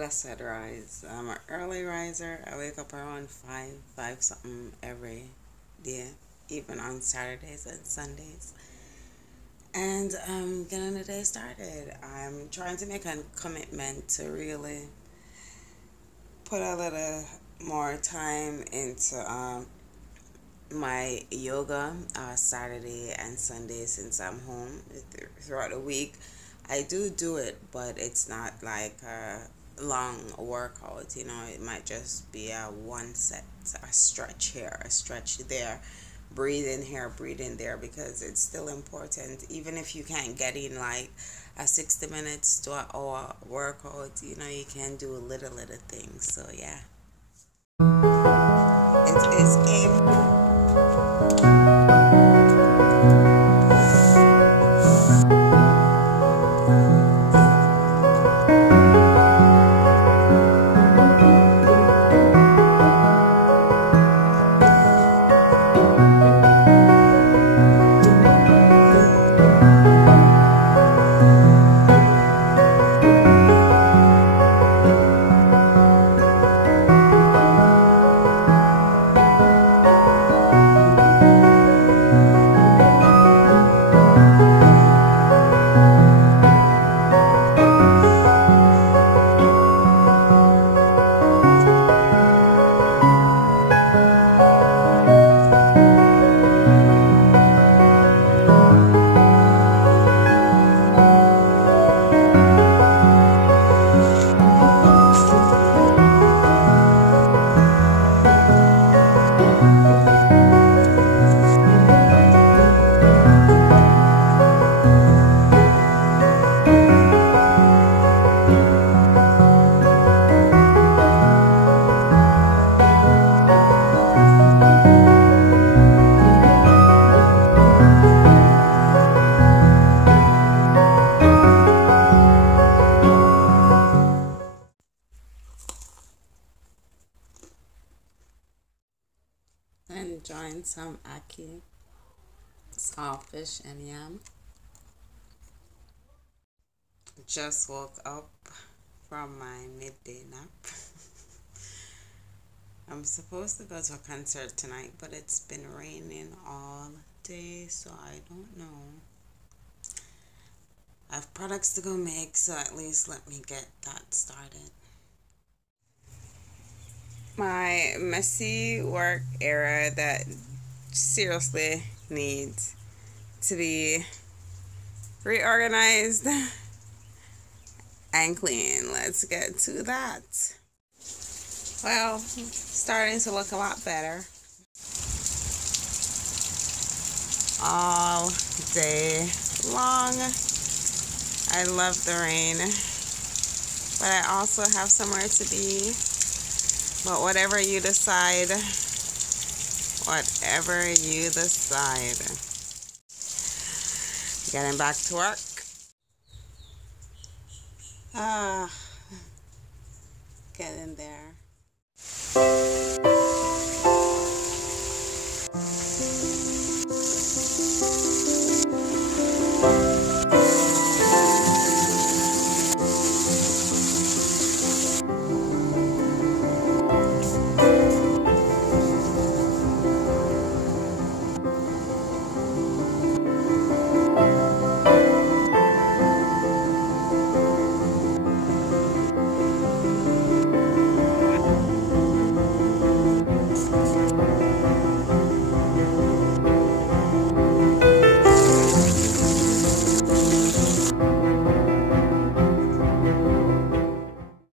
Blessed rise. I'm an early riser. I wake up around 5 something every day, even on Saturdays and Sundays. And I'm getting the day started. I'm trying to make a commitment to really put a little more time into my yoga Saturday and Sunday since I'm home throughout the week. I do it, but it's not like a long workout. It might just be a one set, a stretch here, a stretch there, breathe in here, breathe in there, because it's still important. Even if you can't get in like a 60 minutes to an hour workout, you can do little things. So yeah, it is a enjoying some ackee, saltfish, and yam. Just woke up from my midday nap. I'm supposed to go to a concert tonight, but it's been raining all day, so I don't know. I have products to go make, so at least let me get that started. My messy work area that seriously needs to be reorganized and clean. Let's get to that. Well, starting to look a lot better. All day long. I love the rain, but I also have somewhere to be. But whatever you decide, getting back to work. Getting there.